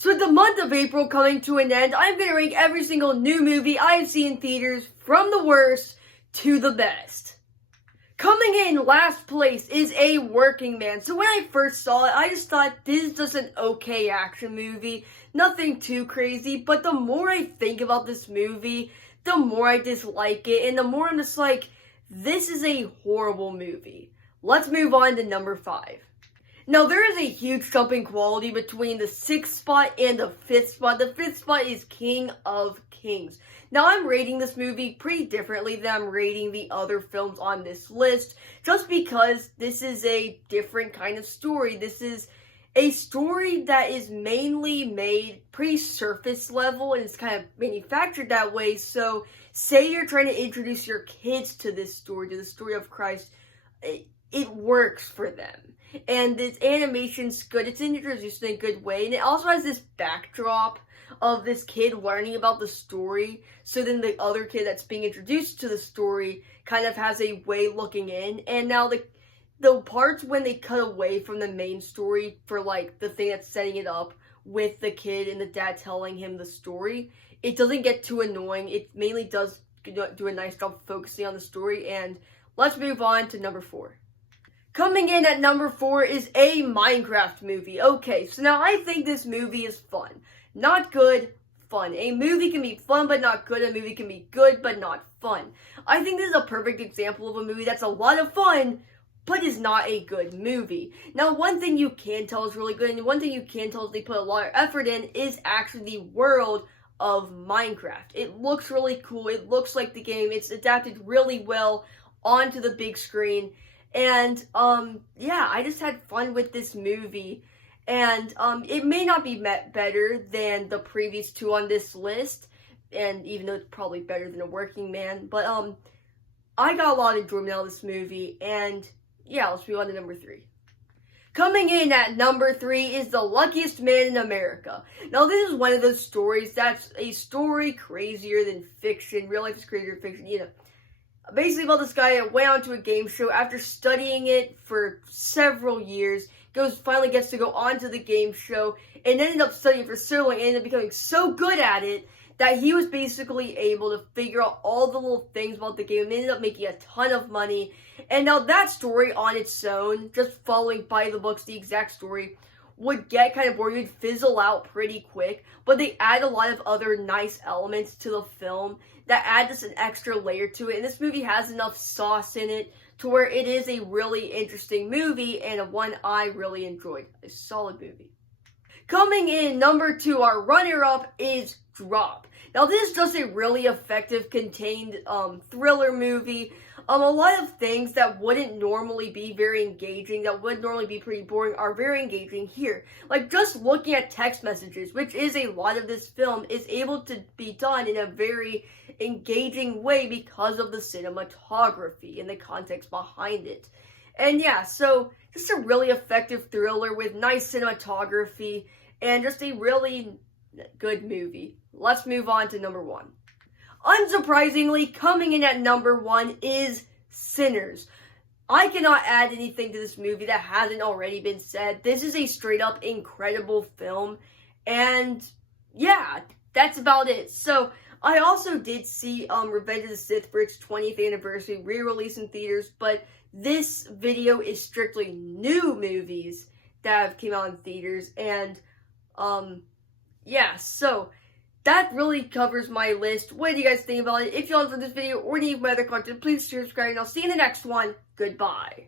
So with the month of April coming to an end, I'm going to rank every single new movie I've seen in theaters from the worst to the best. Coming in last place is A Working Man. So when I first saw it, I just thought this is just an okay action movie. Nothing too crazy, but the more I think about this movie, the more I dislike it, and the more I'm just like, this is a horrible movie. Let's move on to number 5. Now, there is a huge jump in quality between the 6th spot and the 5th spot. The 5th spot is King of Kings. Now, I'm rating this movie pretty differently than I'm rating the other films on this list, just because this is a different kind of story. This is a story that is mainly made pretty surface level, and it's kind of manufactured that way. So, say you're trying to introduce your kids to this story, to the story of Christ, it works for them. And its animation's good. It's introduced in a good way. And it also has this backdrop of this kid learning about the story. So then the other kid that's being introduced to the story kind of has a way looking in. And now the parts when they cut away from the main story for like the thing that's setting it up with the kid and the dad telling him the story, it doesn't get too annoying. It mainly does do a nice job focusing on the story. And let's move on to number 4. Coming in at number 4 is a Minecraft movie. Okay, so now I think this movie is fun. Not good, fun. A movie can be fun but not good. A movie can be good but not fun. I think this is a perfect example of a movie that's a lot of fun but is not a good movie. Now, one thing you can tell is really good, and one thing you can tell is they put a lot of effort in, is actually the world of Minecraft. It looks really cool. It looks like the game. It's adapted really well onto the big screen. And, yeah, I just had fun with this movie, and, it may not be better than the previous 2 on this list, and even though it's probably better than A Working Man, but, I got a lot of enjoyment out of this movie, and, yeah, let's move on to number 3. Coming in at number 3 is The Luckiest Man in America. Now, this is one of those stories that's a story crazier than fiction. Real life is crazier than fiction, you know. Basically about this guy that went on to a game show after studying it for several years, finally gets to go on to the game show, and ended up studying for so long and ended up becoming so good at it that he was basically able to figure out all the little things about the game and ended up making a ton of money. And now that story on its own, just following by the books, the exact story, would get kind of boring. It would fizzle out pretty quick, but they add a lot of other nice elements to the film that add just an extra layer to it, and this movie has enough sauce in it to where it is a really interesting movie and one I really enjoyed. A solid movie. Coming in number 2, our runner-up is Drop. Now, this is just a really effective, contained thriller movie. A lot of things that wouldn't normally be very engaging, that would normally be pretty boring, are very engaging here. Like, just looking at text messages, which is a lot of this film, is able to be done in a very engaging way because of the cinematography and the context behind it. And yeah, so just a really effective thriller with nice cinematography and just a really good movie. Let's move on to number 1. Unsurprisingly, coming in at number 1 is Sinners. I cannot add anything to this movie that hasn't already been said. This is a straight up incredible film, and yeah, that's about it. So, I also did see Revenge of the Sith for its 20th anniversary re-release in theaters, but this video is strictly new movies that have came out in theaters, and yeah, so that really covers my list. What do you guys think about it? If you all enjoyed this video or any of my other content, please subscribe, and I'll see you in the next one. Goodbye.